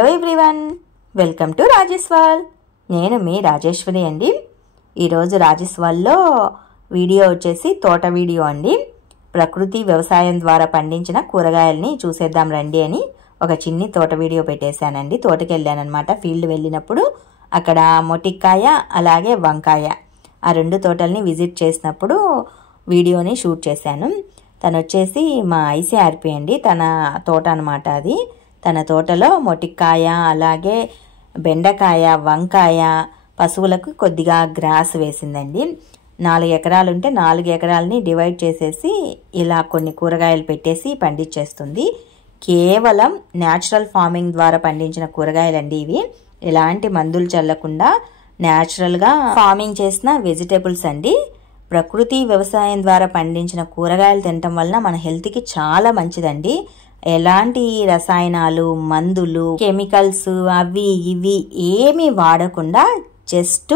Hello everyone, welcome to Rajeshwar. నేను మీ రాజేశ్వరి అండి. ఈరోజు రాజేశ్వర్లో వీడియో వచ్చేసి తోట వీడియో అండి. ప్రకృతి వ్యవసాయం ద్వారా పండించిన కూరగాయల్ని చూసేద్దాం రండి అని ఒక చిన్ని తోట వీడియో పెట్టేశానండి. తోటకి వెళ్ళానమాట. ఫీల్డ్ వెళ్ళినప్పుడు అక్కడ మొటిక్కాయ అలాగే వంకాయ ఆ రెండు తోటల్ని విజిట్ చేసినప్పుడు వీడియోని షూట్ చేశాను. తను వచ్చేసి మా ఐసీఆర్పి అండి. తన తోట అనమాట అది. తన తోటలో మొటిక్కాయ అలాగే బెండకాయ వంకాయ పశువులకు కొద్దిగా గ్రాస్ వేసిందండి. 4 ఎకరాలు ఉంటే 4 ఎకరాలని డివైడ్ చేసేసి ఇలా కొన్ని కూరగాయలు పెట్టేసి పండించేస్తుంది. కేవలం న్యాచురల్ ఫార్మింగ్ ద్వారా పండించిన కూరగాయలండి ఇవి. ఎలాంటి మందులు చల్లకుండా న్యాచురల్గా ఫార్మింగ్ చేసిన వెజిటేబుల్స్ అండి. ప్రకృతి వ్యవసాయం ద్వారా పండించిన కూరగాయలు తినటం వలన మన హెల్త్కి చాలా మంచిదండి. ఎలాంటి రసాయనాలు మందులు కెమికల్స్ అవి ఇవి ఏమీ వాడకుండా జస్ట్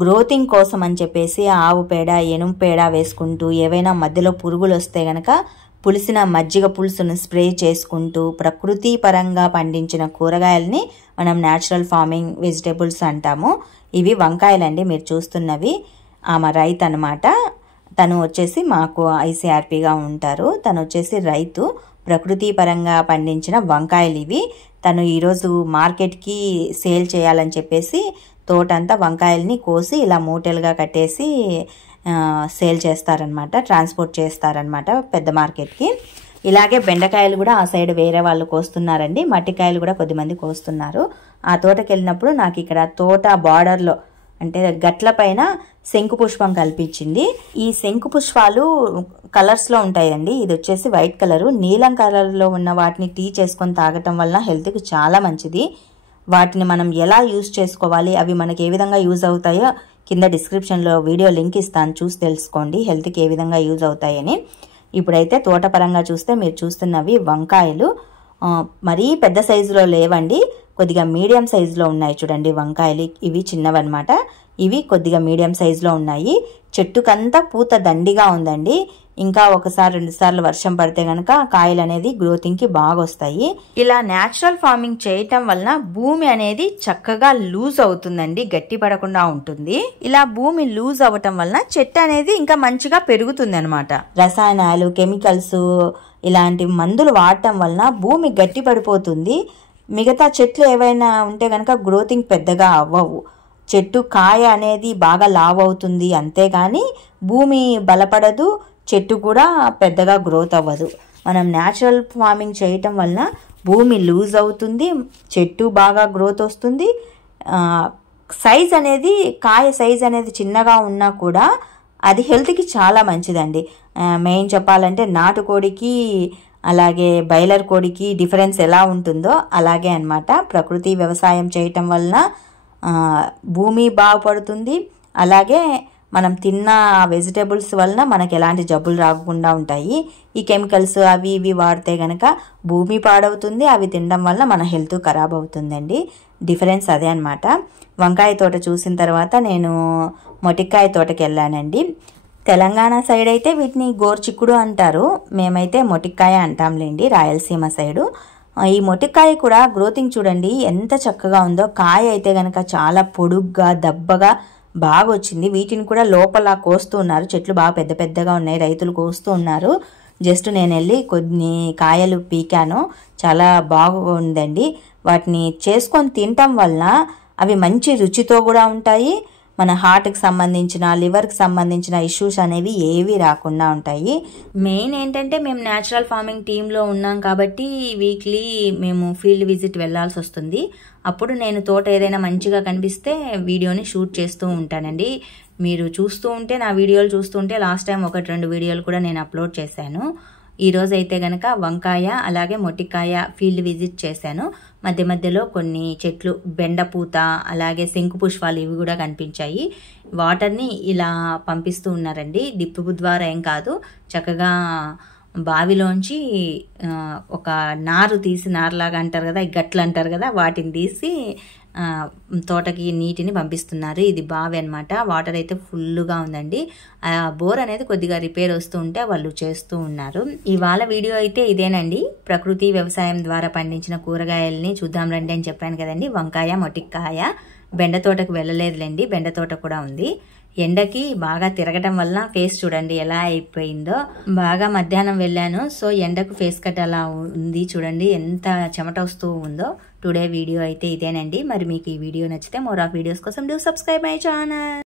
గ్రోతింగ్ కోసం అని చెప్పేసి ఆవు పేడ ఎనుము పేడ వేసుకుంటూ ఏవైనా మధ్యలో పురుగులు వస్తే గనక పులిసిన మజ్జిగ పులుసును స్ప్రే చేసుకుంటూ ప్రకృతి పరంగా పండించిన కూరగాయలని మనం న్యాచురల్ ఫార్మింగ్ వెజిటేబుల్స్ అంటాము. ఇవి వంకాయలండి మీరు చూస్తున్నవి. ఆమె రైతు అనమాట. తను వచ్చేసి మాకు ఐసీఆర్పిగా ఉంటారు. తను వచ్చేసి రైతు. ప్రకృతి పరంగా పండించిన వంకాయలు ఇవి. తను ఈరోజు మార్కెట్కి సేల్ చేయాలని చెప్పేసి తోటంతా వంకాయల్ని కోసి ఇలా మూటలుగా కట్టేసి సేల్ చేస్తారనమాట, ట్రాన్స్పోర్ట్ చేస్తారనమాట పెద్ద మార్కెట్కి. ఇలాగే బెండకాయలు కూడా ఆ సైడ్ వేరే వాళ్ళు కోస్తున్నారండి. మట్టికాయలు కూడా కొద్దిమంది కోస్తున్నారు. ఆ తోటకి వెళ్ళినప్పుడు నాకు ఇక్కడ తోట బార్డర్లో అంటే గట్ల పైన శంకు పుష్పం కల్పించింది. ఈ శంకు పుష్పాలు కలర్స్లో ఉంటాయండి. ఇది వచ్చేసి వైట్ కలరు. నీలం కలర్లో ఉన్న వాటిని టీ చేసుకొని తాగటం వల్ల హెల్త్కి చాలా మంచిది. వాటిని మనం ఎలా యూజ్ చేసుకోవాలి, అవి మనకి ఏ విధంగా యూజ్ అవుతాయో కింద డిస్క్రిప్షన్లో వీడియో లింక్ ఇస్తాను, చూసి తెలుసుకోండి హెల్త్కి ఏ విధంగా యూజ్ అవుతాయని. ఇప్పుడైతే తోట పరంగా చూస్తే మీరు చూస్తున్నవి వంకాయలు మరీ పెద్ద సైజులో లేవండి, కొద్దిగా మీడియం సైజులో ఉన్నాయి. చూడండి వంకాయలు ఇవి చిన్నవన్నమాట. ఇవి కొద్దిగా మీడియం సైజులో ఉన్నాయి. చెట్టుకంతా పూత దండిగా ఉందండి. ఇంకా ఒకసారి 2 సార్లు వర్షం పడితే గనక కాయలు అనేది గ్రోతింగ్కి బాగా వస్తాయి. ఇలా న్యాచురల్ ఫార్మింగ్ చేయటం వలన భూమి అనేది చక్కగా లూజ్ అవుతుందండి, గట్టి పడకుండా ఉంటుంది. ఇలా భూమి లూజ్ అవ్వటం వలన చెట్టు అనేది ఇంకా మంచిగా పెరుగుతుంది అనమాట. రసాయనాలు కెమికల్స్ ఇలాంటి మందులు వాడటం వలన భూమి గట్టి పడిపోతుంది. మిగతా చెట్లు ఏవైనా ఉంటే కనుక గ్రోతింగ్ పెద్దగా అవ్వవు. చెట్టు కాయ అనేది బాగా లావ్ అవుతుంది, అంతేగాని భూమి బలపడదు, చెట్టు కూడా పెద్దగా గ్రోత్ అవ్వదు. మనం న్యాచురల్ ఫార్మింగ్ చేయటం వలన భూమి లూజ్ అవుతుంది, చెట్టు బాగా గ్రోత్ వస్తుంది. సైజ్ అనేది కాయ సైజ్ అనేది చిన్నగా ఉన్నా కూడా అది హెల్త్కి చాలా మంచిదండి. మెయిన్ చెప్పాలంటే నాటుకోడికి అలాగే బాయిలర్ కోడికి డిఫరెన్స్ ఎలా ఉంటుందో అలాగే అన్నమాట. ప్రకృతి వ్యవసాయం చేయటం వలన భూమి బాగుపడుతుంది, అలాగే మనం తిన్న వెజిటేబుల్స్ వలన మనకి ఎలాంటి జబ్బులు రాకుండా ఉంటాయి. ఈ కెమికల్స్ అవి ఇవి వాడితే గనక భూమి పాడవుతుంది, అవి తినడం వల్ల మన హెల్త్ ఖరాబ్ అవుతుందండి. డిఫరెన్స్ అదే అనమాట. వంకాయ తోట చూసిన తర్వాత నేను మొటిక్కాయ తోటకి వెళ్ళానండి. తెలంగాణ సైడ్ అయితే వీటిని గోర్చిక్కుడు అంటారు, మేమైతే మొటిక్కాయ అంటాంలేండి రాయలసీమ సైడు. ఈ మొటిక్కాయ కూడా గ్రోతింగ్ చూడండి ఎంత చక్కగా ఉందో. కాయ అయితే గనక చాలా పొడుగ్గా దబ్బగా బాగా వచ్చింది. వీటిని కూడా లోపల కోస్తూ ఉన్నారు. చెట్లు బాగా పెద్ద పెద్దగా ఉన్నాయి, రైతులు కోస్తూ ఉన్నారు. జస్ట్ నేను వెళ్ళి కొన్ని కాయలు పీకాను, చాలా బాగుందండి. వాటిని చేసుకొని తినటం వలన అవి మంచి రుచితో కూడా ఉంటాయి. మన హార్ట్కి సంబంధించిన లివర్కి సంబంధించిన ఇష్యూస్ అనేవి ఏవి రాకుండా ఉంటాయి. మెయిన్ ఏంటంటే మేము న్యాచురల్ ఫార్మింగ్ టీంలో ఉన్నాం కాబట్టి వీక్లీ మేము ఫీల్డ్ విజిట్ వెళ్లాల్సి వస్తుంది. అప్పుడు నేను తోట ఏదైనా మంచిగా కనిపిస్తే వీడియోని షూట్ చేస్తూ ఉంటానండి. మీరు చూస్తూ ఉంటే నా వీడియోలు చూస్తూ ఉంటే లాస్ట్ టైం 1-2 వీడియోలు కూడా నేను అప్లోడ్ చేశాను. ఈరోజు అయితే గనక వంకాయ అలాగే మొటిక్కాయ ఫీల్డ్ విజిట్ చేశాను. మధ్య మధ్యలో కొన్ని చెట్లు బెండపూత అలాగే శంకు పుష్పాలు ఇవి కూడా కనిపించాయి. వాటర్ని ఇలా పంపిస్తూ ఉన్నారండి. డిప్పు ద్వారా ఏం కాదు, చక్కగా బావిలోంచి ఒక నారు తీసి, నారులాగా అంటారు కదా, గట్లు అంటారు కదా, వాటిని తీసి తోటకి నీటిని పంపిస్తున్నారు. ఇది బావి అనమాట. వాటర్ అయితే ఫుల్గా ఉందండి. బోర్ అనేది కొద్దిగా రిపేర్ వస్తూ ఉంటే వాళ్ళు చేస్తూ ఉన్నారు. ఇవాళ వీడియో అయితే ఇదేనండి. ప్రకృతి వ్యవసాయం ద్వారా పండించిన కూరగాయల్ని చూద్దాం రండి అని చెప్పాను కదండి. వంకాయ, మొటిక్కాయ. బెండ తోటకు వెళ్ళలేదులేండి, బెండ తోట కూడా ఉంది. ఎండకి బాగా తిరగటం వల్ల ఫేస్ చూడండి ఎలా అయిపోయిందో. బాగా మధ్యాహ్నం వెళ్ళాను, సో ఎండకు ఫేస్ కట్ అలా ఉంది చూడండి, ఎంత చెమట వస్తూ ఉందో. టుడే వీడియో అయితే ఇదేనండి. మరి మీకు ఈ వీడియో నచ్చితే మోర్ ఆఫ్ వీడియోస్ కోసం డూ సబ్స్క్రైబ్ మై ఛానల్.